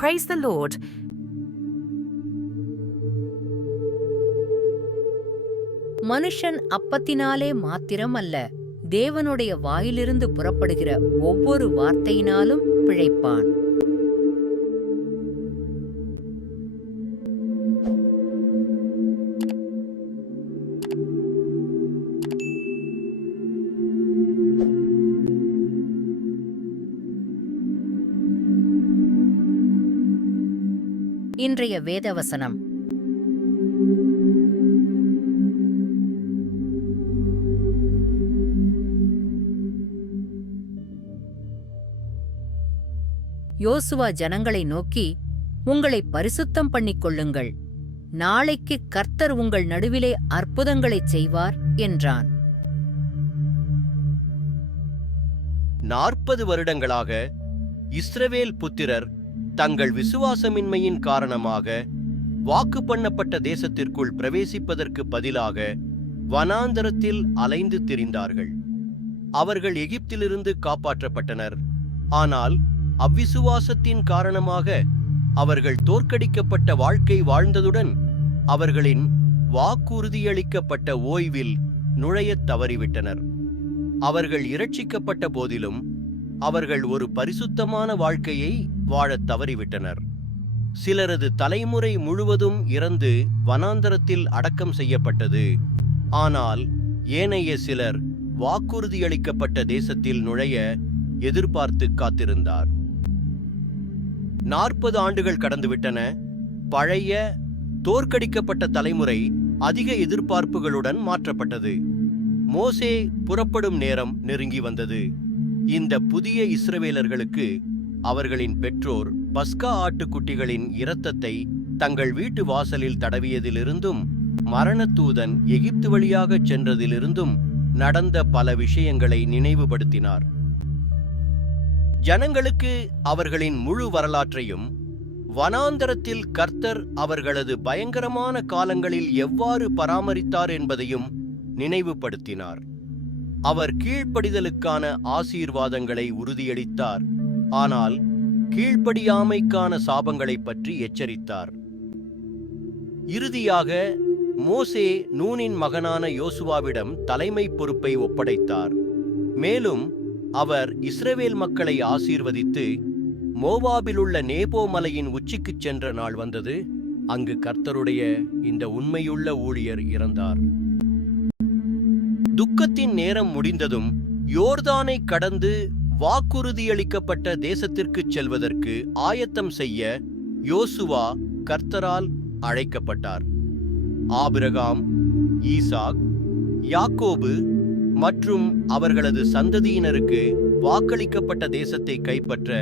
Praise the Lord. மனுஷன் அப்பத்தினாலே மாத்திரம் அல்ல, தேவனுடைய வாயிலிருந்து புறப்படுகிற ஒவ்வொரு வார்த்தையினாலும் பிழைப்பான். இன்றைய வேதவசனம். யோசுவா ஜனங்களை நோக்கி, உங்களை பரிசுத்தம் பண்ணிக் கொள்ளுங்கள், நாளைக்கு கர்த்தர் உங்கள் நடுவிலே அற்புதங்களைச் செய்வார் என்றான். 40 வருடங்களாக இஸ்ரவேல் புத்திரர் தங்கள் விசுவாசமின்மையின் காரணமாக வாக்கு பண்ணப்பட்ட தேசத்திற்குள் பிரவேசிப்பதற்கு பதிலாக வனாந்தரத்தில் அலைந்து திரிந்தார்கள். அவர்கள் எகிப்திலிருந்து காப்பாற்றப்பட்டனர். ஆனால் அவ்விசுவாசத்தின் காரணமாக அவர்கள் தோற்கடிக்கப்பட்ட வாழ்க்கை வாழ்ந்ததுடன் அவர்களின் வாக்குறுதியளிக்கப்பட்ட ஓய்வில் நுழையத் தவறிவிட்டனர். அவர்கள் இரட்சிக்கப்பட்ட போதிலும் அவர்கள் ஒரு பரிசுத்தமான வாழ்க்கையை வாழத் தவறிவிட்டனர். சிலரது தலைமுறை முழுவதும் இறந்து வனாந்தரத்தில் அடக்கம் செய்யப்பட்டது. ஆனால் ஏனைய சிலர் வாக்குறுதியளிக்கப்பட்ட தேசத்தில் நுழைய எதிர்பார்த்து காத்திருந்தார். 40 ஆண்டுகள் கடந்துவிட்டன. பழைய தோற்கடிக்கப்பட்ட தலைமுறை அதிக எதிர்பார்ப்புகளுடன் மாற்றப்பட்டது. மோசே புறப்படும் நேரம் நெருங்கி வந்தது. இந்த புதிய இஸ்ரவேலர்களுக்கு அவர்களின் பெற்றோர் பஸ்கா ஆட்டுக்குட்டிகளின் இரத்தத்தை தங்கள் வீட்டு வாசலில் தடவியதிலிருந்தும் மரணதூதன் எகிப்து வழியாகச் சென்றதிலிருந்தும் நடந்த பல விஷயங்களை நினைவுபடுத்தினார். ஜனங்களுக்கு அவர்களின் முழு வரலாற்றையும், வனாந்தரத்தில் கர்த்தர் அவர்களது பயங்கரமான காலங்களில் எவ்வாறு பராமரித்தார் என்பதையும் நினைவுபடுத்தினார். அவர் கீழ்ப்படிதலுக்கான ஆசீர்வாதங்களை உறுதியளித்தார். ஆனால் கீழ்ப்படியாமைக்கான சாபங்களை பற்றி எச்சரித்தார். இறுதியாக மோசே நூனின் மகனான யோசுவாவிடம் தலைமை பொறுப்பை ஒப்படைத்தார். மேலும் அவர் இஸ்ரவேல் மக்களை ஆசீர்வதித்து மோவாபிலுள்ள நேபோ மலையின் உச்சிக்குச் சென்ற நாள் வந்தது. அங்கு கர்த்தருடைய இந்த உண்மையுள்ள ஊழியர் இறந்தார். துக்கத்தின் நேரம் முடிந்ததும் யோர்தானை கடந்து வாக்குறுதியளிக்கப்பட்ட தேசத்திற்குச் செல்வதற்கு ஆயத்தம் செய்ய யோசுவா கர்த்தரால் அழைக்கப்பட்டார். ஆபிரகாம், ஈசாக், யாக்கோபு மற்றும் அவர்களது சந்ததியினருக்கு வாக்களிக்கப்பட்ட தேசத்தை கைப்பற்ற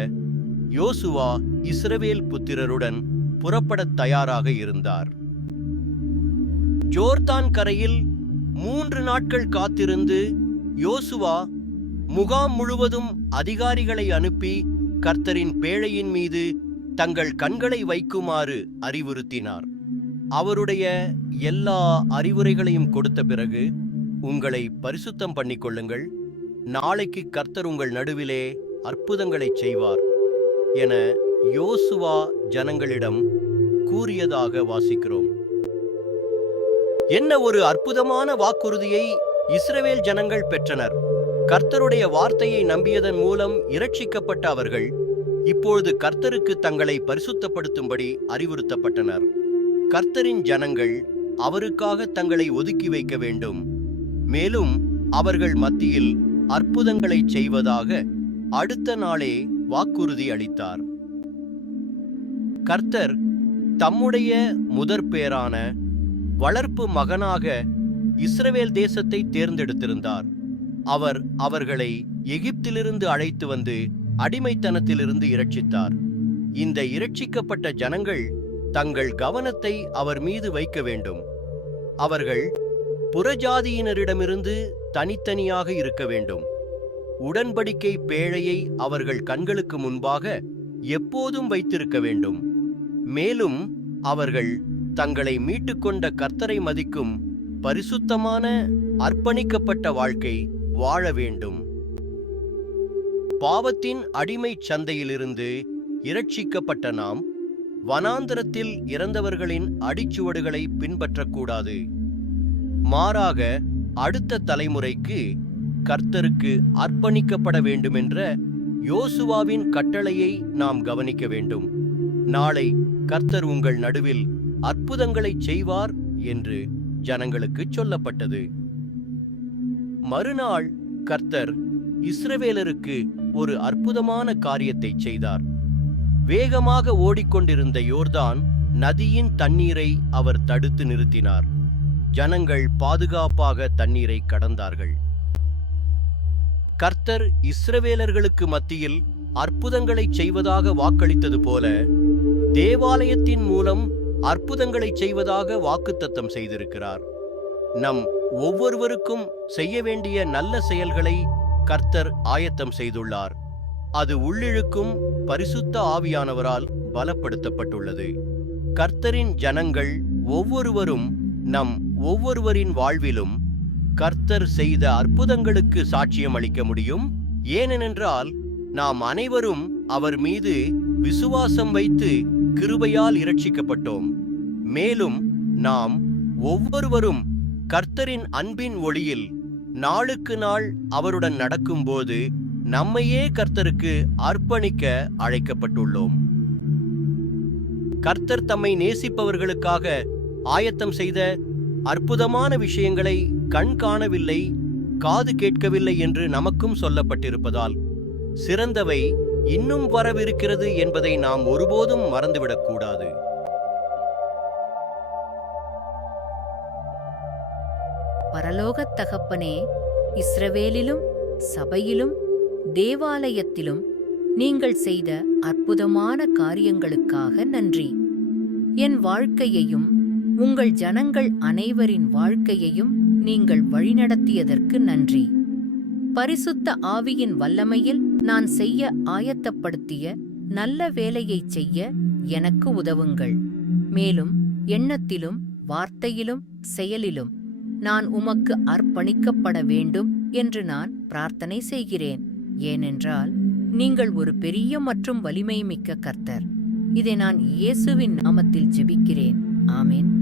யோசுவா இஸ்ரவேல் புத்திரருடன் புறப்படத் தயாராக இருந்தார். ஜோர்தான் கரையில் 3 நாட்கள் காத்திருந்து யோசுவா முகாம் முழுவதும் அதிகாரிகளை அனுப்பி கர்த்தரின் பேழையின் மீது தங்கள் கண்களை வைக்குமாறு அறிவுறுத்தினார். அவருடைய எல்லா அறிவுரைகளையும் கொடுத்த பிறகு, உங்களை பரிசுத்தம் பண்ணிக்கொள்ளுங்கள், நாளைக்கு கர்த்தர் உங்கள் நடுவிலே அற்புதங்களைச் செய்வார் என யோசுவா ஜனங்களிடம் கூறியதாக வாசிக்கிறோம். என்ன ஒரு அற்புதமான வாக்குறுதியை இஸ்ரவேல் ஜனங்கள் பெற்றனர்! கர்த்தருடைய வார்த்தையை நம்பியதன் மூலம் இரட்சிக்கப்பட்ட அவர்கள் இப்பொழுது கர்த்தருக்கு தங்களை பரிசுத்தப்படுத்தும்படி அறிவுறுத்தப்பட்டனர். கர்த்தரின் ஜனங்கள் அவருக்காக தங்களை ஒதுக்கி வைக்க வேண்டும். மேலும் அவர்கள் மத்தியில் அற்புதங்களைச் செய்வதாக அடுத்த நாளே வாக்குறுதி அளித்தார். கர்த்தர் தம்முடைய முதற்பேறான வளர்ப்பு மகனாக இஸ்ரவேல் தேசத்தை தேர்ந்தெடுத்திருந்தார். அவர் அவர்களை எகிப்திலிருந்து அழைத்து வந்து அடிமைத்தனத்திலிருந்து இரட்சித்தார். இந்த இரட்சிக்கப்பட்ட ஜனங்கள் தங்கள் கவனத்தை அவர் மீது வைக்க வேண்டும். அவர்கள் புறஜாதியினரிடமிருந்து தனித்தனியாக இருக்க வேண்டும். உடன்படிக்கை பேழையை அவர்கள் கண்களுக்கு முன்பாக எப்போதும் வைத்திருக்க வேண்டும். மேலும் அவர்கள் தங்களை மீட்டுக்கொண்ட கர்த்தரை மதிக்கும் பரிசுத்தமான அர்ப்பணிக்கப்பட்ட வாழ்க்கை வாழ வேண்டும். பாவத்தின் அடிமைச் சந்தையிலிருந்து இரட்சிக்கப்பட்ட நாம் வனாந்தரத்தில் இறந்தவர்களின் அடிச்சுவடுகளை பின்பற்றக்கூடாது. மாறாக அடுத்த தலைமுறைக்கு கர்த்தருக்கு அர்ப்பணிக்கப்பட வேண்டுமென்ற யோசுவாவின் கட்டளையை நாம் கவனிக்க வேண்டும். நாளை கர்த்தர் உங்கள் நடுவில் அற்புதங்களைச் செய்வார் என்று ஜனங்களுக்கு சொல்லப்பட்டது. மறுநாள் கர்த்தர் இஸ்ரவேலருக்கு ஒரு அற்புதமான காரியத்தைச் செய்தார். வேகமாக ஓடிக்கொண்டிருந்த யோர்தான் நதியின் தண்ணீரை அவர் தடுத்து நிறுத்தினார். ஜனங்கள் பாதுகாப்பாக தண்ணீரை கடந்தார்கள். கர்த்தர் இஸ்ரவேலர்களுக்கு மத்தியில் அற்புதங்களைச் செய்வதாக வாக்களித்தது போல தேவாலயத்தின் மூலம் அற்புதங்களைச் செய்வதாக வாக்குத்தத்தம் செய்திருக்கிறார். நம் ஒவ்வொருவருக்கும் செய்ய வேண்டிய நல்ல செயல்களை கர்த்தர் ஆயத்தம் செய்துள்ளார். அது உள்ளிழுக்கும் பரிசுத்த ஆவியானவரால் பலப்படுத்தப்பட்டுள்ளது. கர்த்தரின் ஜனங்கள் ஒவ்வொருவரும் நம் ஒவ்வொருவரின் வாழ்விலும் கர்த்தர் செய்த அற்புதங்களுக்கு சாட்சியம் அளிக்க முடியும். ஏனென்றால் நாம் அனைவரும் அவர் மீது விசுவாசம் வைத்து கிருபையால் இரட்சிக்கப்பட்டோம். மேலும் நாம் ஒவ்வொருவரும் கர்த்தரின் அன்பின் ஒளியில் நாளுக்கு நாள் அவருடன் நடக்கும்போது நம்மையே கர்த்தருக்கு அர்ப்பணிக்க அழைக்கப்பட்டுள்ளோம். கர்த்தர் தம்மை நேசிப்பவர்களுக்காக ஆயத்தம் செய்த அற்புதமான விஷயங்களை கண் காணவில்லை, காது கேட்கவில்லை என்று நமக்கும் சொல்லப்பட்டிருப்பதால் சிறந்தவை இன்னும் வரவிருக்கிறது என்பதை நாம் ஒருபோதும் மறந்துவிடக்கூடாது. பரலோகத் தகப்பனே, இஸ்ரவேலிலும் சபையிலும் தேவாலயத்திலும் நீங்கள் செய்த அற்புதமான காரியங்களுக்காக நன்றி. என் வாழ்க்கையையும் உங்கள் ஜனங்கள் அனைவரின் வாழ்க்கையையும் நீங்கள் வழிநடத்தியதற்கு நன்றி. பரிசுத்த ஆவியின் வல்லமையில் நான் செய்ய ஆயத்தப்படுத்திய நல்ல வேலையைச் செய்ய எனக்கு உதவுங்கள். மேலும் எண்ணத்திலும் வார்த்தையிலும் செயலிலும் நான் உமக்கு அர்ப்பணிக்கப்பட வேண்டும் என்று நான் பிரார்த்தனை செய்கிறேன். ஏனென்றால் நீங்கள் ஒரு பெரிய மற்றும் வலிமைமிக்க கர்த்தர். இதை நான் இயேசுவின் நாமத்தில் ஜெபிக்கிறேன். ஆமென்.